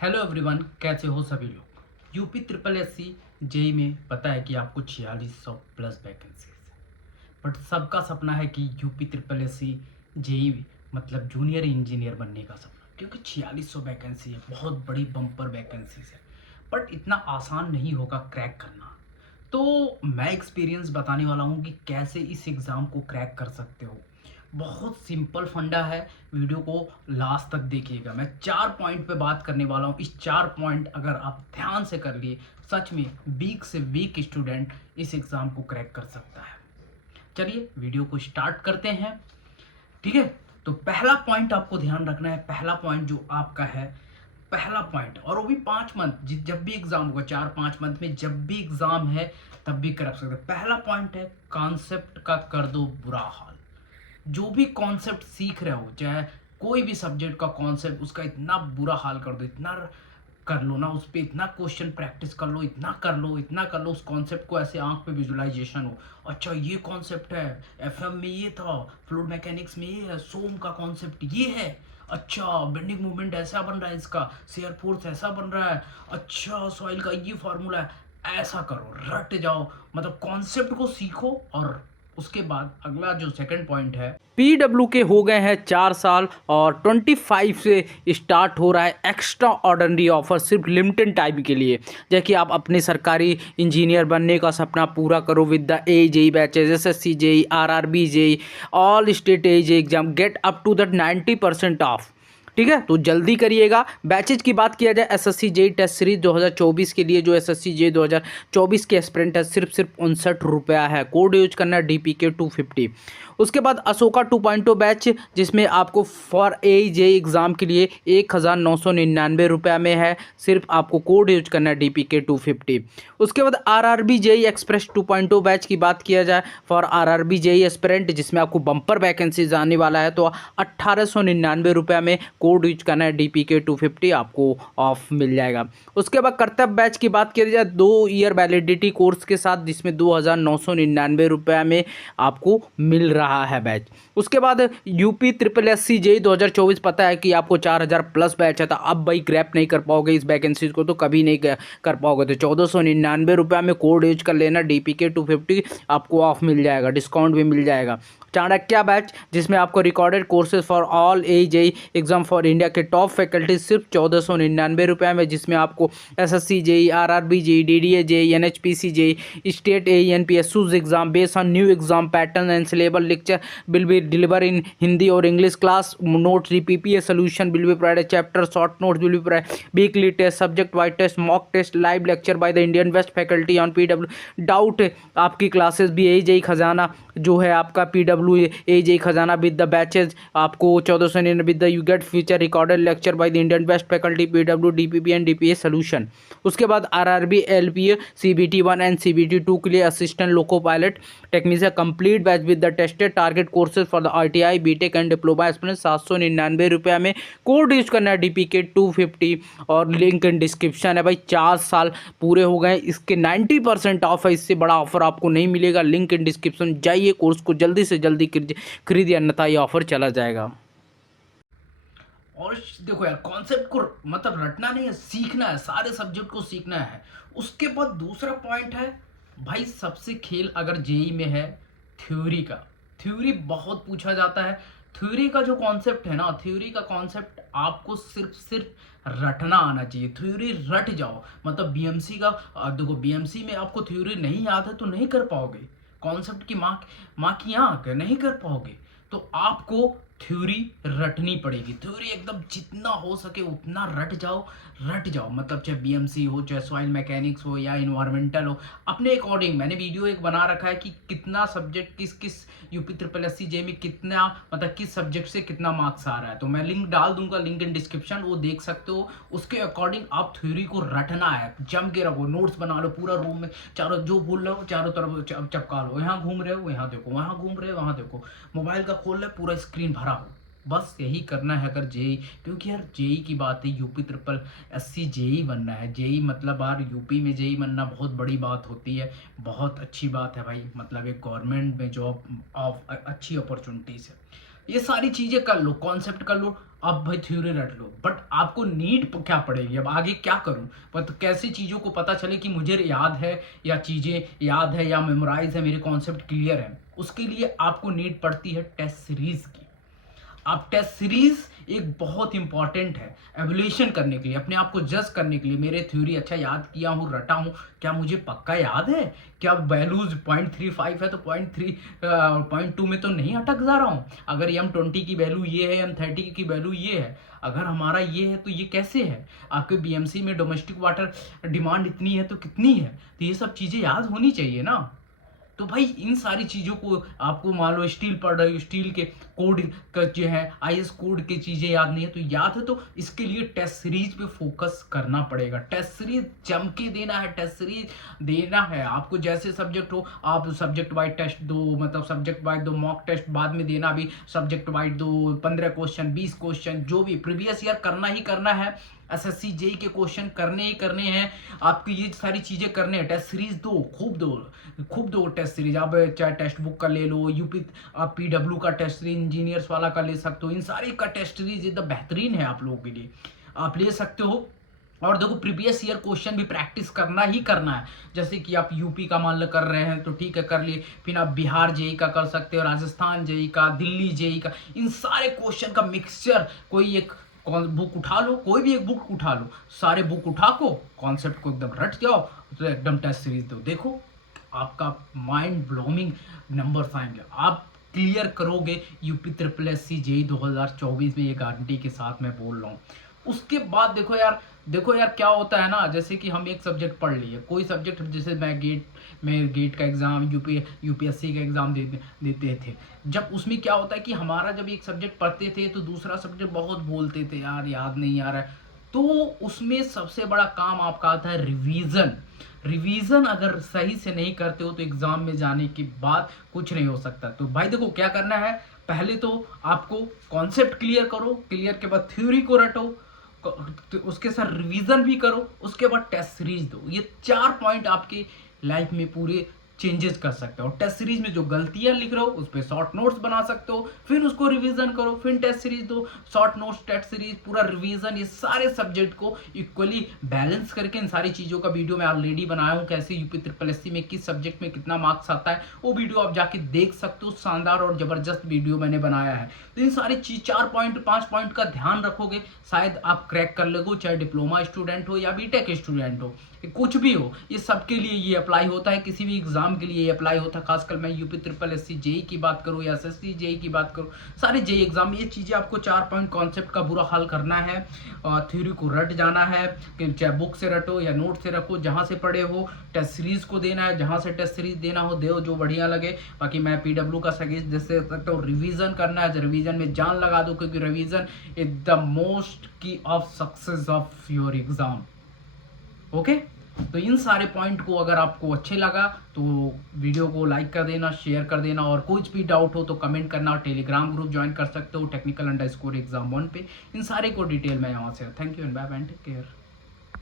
Hello everyone, कैसे हो सभी लोग। UP triple S C JE में पता है कि आपको 4600 प्लस वैकेंसीज है। बट सबका सपना है कि UP triple S C JE मतलब जूनियर इंजीनियर बनने का सपना, क्योंकि 4600 वैकेंसी है, बहुत बड़ी बम्पर वैकेंसीज है। बट इतना आसान नहीं होगा क्रैक करना। तो मैं एक्सपीरियंस बताने वाला हूँ कि कैसे इस एग्ज़ाम को क्रैक कर सकते हो। बहुत सिंपल फंडा है। वीडियो को लास्ट तक देखिएगा। मैं 4 पॉइंट पे बात करने वाला हूँ। इस 4 पॉइंट अगर आप ध्यान से कर लिए, सच में वीक से वीक स्टूडेंट इस एग्ज़ाम को क्रैक कर सकता है। चलिए वीडियो को स्टार्ट करते हैं। ठीक है, तो पहला पॉइंट आपको ध्यान रखना है। पहला पॉइंट जो आपका है, पहला पॉइंट, और वो भी 5 मंथ, जब भी एग्जाम होगा 4-5 मंथ में, जब भी एग्जाम है तब भी कर सकते हैं। पहला पॉइंट है कॉन्सेप्ट का कर दो बुरा हाल। जो भी कॉन्सेप्ट सीख रहे हो, चाहे कोई भी सब्जेक्ट का कॉन्सेप्ट, उसका इतना बुरा हाल कर दो, इतना कर लो ना, उस पर इतना क्वेश्चन प्रैक्टिस कर लो, इतना कर लो, इतना कर लो, उस कॉन्सेप्ट को ऐसे आंख पे विजुलाइजेशन हो। अच्छा ये कॉन्सेप्ट है, एफएम में ये था, फ्लूइड मैकेनिक्स में ये है, सोम का कॉन्सेप्ट ये है। अच्छा बेंडिंग मूवमेंट ऐसा बन रहा है, इसका शेयर फोर्स ऐसा बन रहा है, अच्छा सॉइल का ये फॉर्मूला है। ऐसा करो, रट जाओ, मतलब कॉन्सेप्ट को सीखो। और उसके बाद अगला जो सेकंड पॉइंट है, पीडब्ल्यू के हो गए हैं 4 साल और 25 से स्टार्ट हो रहा है एक्स्ट्रा ऑर्डिनरी ऑफर, सिर्फ लिमिटेड टाइम के लिए। जैसे कि आप अपने सरकारी इंजीनियर बनने का सपना पूरा करो with the A JE batches, SSC JE, RRB JE, all state A JE exam, get up to that 90% off. ठीक है, तो जल्दी करिएगा। बैचेज की बात किया जाए, एसएससी जेई टेस्ट सीरीज 2024 के लिए जो एसएससी जेई 2024 के एस्पिरेंट है, सिर्फ 59 रुपया है। कोड यूज करना है DPK 250। उसके बाद अशोका 2.0 बैच, जिसमें आपको फॉर ए जेई एग्ज़ाम के लिए 1999 रुपया में है। सिर्फ आपको कोड यूज करना है DPK 250। उसके बाद आरआरबी जेई एक्सप्रेस 2.0 बैच की बात किया जाए, फॉर आरआरबी जेई एस्पिरेंट, जिसमें आपको बम्पर वैकेंसीज आने वाला है, तो 1899 रुपया में कोड यूज करना है DPK 250, आपको ऑफ मिल जाएगा। उसके बाद कर्तव्य बैच की बात की जाए, 2 ईयर वैलिडिटी कोर्स के साथ, जिसमें 2999 रुपया में आपको मिल रहा है बैच। उसके बाद UP triple S C JE 2024, पता है कि आपको 4000 प्लस बैच है, तो अब भाई ग्रैप नहीं कर पाओगे इस वैकेंसीज को, तो कभी नहीं कर पाओगे। तो 1499 रुपया में कोड यूज कर लेना, DPK 250 आपको ऑफ मिल जाएगा, डिस्काउंट भी मिल जाएगा। चाणक्य बैच, जिसमें आपको recorded courses for all A JE exam for India के टॉप फैकल्टी, सिर्फ 1499 रुपया में, जिसमें आपको SSC JE, RRB JE, DDA JE, NHPC JE, state ANPSU's exam based on new exam pattern and syllabus, lecture will be delivered in Hindi or English class, notes, PPA solution will be provided, chapter short notes will be provided, weekly test, subject wise test, mock test, live lecture by the Indian Best faculty on PW। Doubt आपकी classes भी AJEE खजाना जो है आपका PW AJEE खजाना with the batches, आपको 1499 with the you get future recorded lecture by the Indian best faculty PW DPP and DPA solution. उसके बाद RRB LPA CBT 1 and CBT 2 के लिए assistant loco pilot technician complete batch with the tested target courses for the ITI BTech and diploma experience, 799 रुपया में code use करना है DPK 250, और link in description है भाई। 4 साल पूरे हो गए, इसके 90% ऑफ है, इससे बड़ा ऑफर आपको नहीं मिलेगा। लिंक इन डिस्क्रिप्शन, जाइए कोर्स को जल्दी से जल्दी खरीदिए, अन्यथा ये ऑफर चला जाएगा। और देखो यार, कॉन्सेप्ट को मतलब रटना नहीं है, सीखना है, सारे सब्जेक्ट को सीखना है। उसके बाद दूसरा पॉइंट है भाई, सबसे खेल अगर जेई में है थ्योरी का। थ्योरी बहुत पूछा जाता है। थ्योरी का जो कॉन्सेप्ट है ना, थ्योरी का कॉन्सेप्ट आपको सिर्फ रटना आना चाहिए। थ्योरी रट जाओ, मतलब बीएमसी का देखो, बीएमसी में आपको थ्योरी नहीं याद है तो नहीं कर पाओगे। कॉन्सेप्ट की माँ की आंख नहीं कर पाओगे। तो आपको थ्योरी रटनी पड़ेगी। थ्योरी एकदम जितना हो सके उतना रट जाओ, मतलब चाहे बीएमसी हो, चाहे सॉइल मैकेनिक्स हो, या इन्वायरमेंटल हो, अपने अकॉर्डिंग। मैंने वीडियो एक बना रखा है कि कितना सब्जेक्ट किस किस यूपी ट्रिपल एस सी जे में कितना, मतलब किस सब्जेक्ट से कितना मार्क्स आ रहा है। तो मैं लिंक डाल दूंगा, लिंक इन डिस्क्रिप्शन, वो देख सकते हो। उसके अकॉर्डिंग आप थ्योरी को रटना है, जम के रखो, नोट्स बना लो पूरा रूम में, चारों जो भूल रहे हो चारों तरफ चपका लो। यहाँ घूम रहे हो यहाँ देखो, वहाँ घूम रहे हो वहाँ देखो, मोबाइल का खोल रहे पूरा स्क्रीन भरा हो। बस यही करना है अगर जेई, क्योंकि यार जेई की बात है, UP triple S C JE बनना है। जेई मतलब यार यूपी में जेई बनना बहुत बड़ी बात होती है, बहुत अच्छी बात है भाई। मतलब एक गवर्नमेंट में जॉब अच्छी अपॉर्चुनिटीज है। ये सारी चीज़ें कर लो, कॉन्सेप्ट कर लो, अब भाई थ्योरी रट लो, बट आपको नीड क्या पड़ेगी, अब आगे क्या करूं, पर कैसे चीज़ों को पता चले कि मुझे याद है या चीज़ें याद है या मेमोराइज है, मेरे कॉन्सेप्ट क्लियर है, उसके लिए आपको नीड पड़ती है टेस्ट सीरीज की। आप टेस्ट सीरीज एक बहुत इंपॉर्टेंट है एवल्यूशन करने के लिए, अपने आप को जज करने के लिए, मेरे थ्योरी अच्छा याद किया हूँ, रटा हूँ, क्या मुझे पक्का याद है, क्या वैल्यूज 0.35 है तो 0.2 में तो नहीं अटक जा रहा हूँ, अगर M20 की वैल्यू ये है, M30 की वैल्यू ये है, अगर हमारा ये है तो ये कैसे है, आपके BMC में डोमेस्टिक वाटर डिमांड इतनी है तो कितनी है, तो ये सब चीज़ें याद होनी चाहिए ना। तो भाई इन सारी चीज़ों को, आपको मान लो स्टील पढ़ रहे हो, स्टील के कोड का जो है IS कोड की चीज़ें याद नहीं है, तो याद है, तो इसके लिए टेस्ट सीरीज पे फोकस करना पड़ेगा, टेस्ट सीरीज जम के देना है, टेस्ट सीरीज देना है आपको, जैसे सब्जेक्ट हो आप सब्जेक्ट वाइज टेस्ट दो, मतलब सब्जेक्ट वाइज दो, मॉक टेस्ट बाद में देना भी, सब्जेक्ट वाइज दो, 15 क्वेश्चन 20 क्वेश्चन जो भी प्रीवियस ईयर करना ही करना है, SSC JEE के क्वेश्चन करने ही करने हैं आपको, ये सारी चीज़ें करने हैं, टेस्ट सीरीज दो, खूब दो टेस्ट सीरीज, आप चाहे टेक्स्ट बुक का ले लो, यूपी आप PW का टेस्ट सीरीज इंजीनियर्स वाला का ले सकते हो, इन सारे का टेस्ट सीरीज एकदम बेहतरीन है आप लोगों के लिए, आप ले सकते हो। और देखो प्रीवियस ईयर क्वेश्चन भी प्रैक्टिस करना ही करना है, जैसे कि आप यूपी का मान लो कर रहे हैं तो ठीक है कर लिए, फिर आप बिहार JEE का कर सकते हो, राजस्थान JEE का, दिल्ली JEE का, इन सारे क्वेश्चन का मिक्सचर, कोई एक बुक उठा लो, कोई भी एक बुक उठा लो, सारे बुक उठा को कॉन्सेप्ट को एकदम रट जाओ, तो एकदम टेस्ट सीरीज दो, देखो आपका माइंड ब्लोइंग नंबर्स आएंगे, आप क्लियर करोगे UP SSC JEE 2024 में, ये गारंटी के साथ मैं बोल रहा हूँ। उसके बाद देखो यार क्या होता है ना, जैसे कि हम एक सब्जेक्ट पढ़ लिए, कोई सब्जेक्ट, जैसे मैं गेट का एग्ज़ाम, UPSC का एग्ज़ाम देते थे, जब उसमें क्या होता है कि हमारा जब एक सब्जेक्ट पढ़ते थे तो दूसरा सब्जेक्ट बहुत बोलते थे यार याद नहीं आ रहा है, तो उसमें सबसे बड़ा काम आपका आता है रिवीजन अगर सही से नहीं करते हो तो एग्जाम में जाने के बाद कुछ नहीं हो सकता। तो भाई देखो क्या करना है, पहले तो आपको कॉन्सेप्ट क्लियर करो, क्लियर के बाद थ्योरी को रटो, तो उसके साथ रिवीजन भी करो, उसके बाद टेस्ट सीरीज दो, ये 4 पॉइंट आपके लाइफ में पूरे चेंजेस कर सकते हो। टेस्ट सीरीज में जो गलतियां लिख रहे हो उस पर शॉर्ट नोट्स बना सकते हो, फिर उसको रिवीजन करो, फिर टेस्ट सीरीज दो, शॉर्ट नोट्स, टेस्ट सीरीज, पूरा रिवीजन, ये सारे सब्जेक्ट को इक्वली बैलेंस करके इन सारी चीज़ों का वीडियो मैं ऑलरेडी बनाया हूँ, कैसे UP SSC में किस सब्जेक्ट में कितना मार्क्स आता है, वो वीडियो आप जाके देख सकते हो, शानदार और जबरदस्त वीडियो मैंने बनाया है। तो इन सारी चीज 4 पॉइंट 5 पॉइंट का ध्यान रखोगे, शायद आप क्रैक कर लोगे, चाहे डिप्लोमा स्टूडेंट हो या BTech स्टूडेंट हो, कुछ भी हो, ये सबके लिए ये अप्लाई होता है, किसी भी एग्जाम के लिए ये अप्लाई होता है, खासकर मैं UP SSC JEE की बात करूँ या SSC JEE की बात करूँ, सारे JEE एग्जाम, ये चीज़ें आपको 4 पॉइंट कॉन्सेप्ट का बुरा हाल करना है, और थ्योरी को रट जाना है, कि चाहे बुक से रटो या नोट से रखो, जहाँ से पढ़े हो, टेस्ट सीरीज को देना है, जहाँ से टेस्ट सीरीज देना हो दो, जो बढ़िया लगे। बाकी मैं PW का सजेस्ट दे सकता हूँ, रिवीजन करना है, रिवीजन में जान लगा दो, क्योंकि रिवीजन इज द मोस्ट की of success of your exam. Okay, तो इन सारे पॉइंट को अगर आपको अच्छे लगा तो वीडियो को लाइक कर देना, शेयर कर देना, और कुछ भी डाउट हो तो कमेंट करना, और टेलीग्राम ग्रुप ज्वाइन कर सकते हो technical_exam1 पे, इन सारे को डिटेल में यहाँ से। Thank you and bye bye, take care.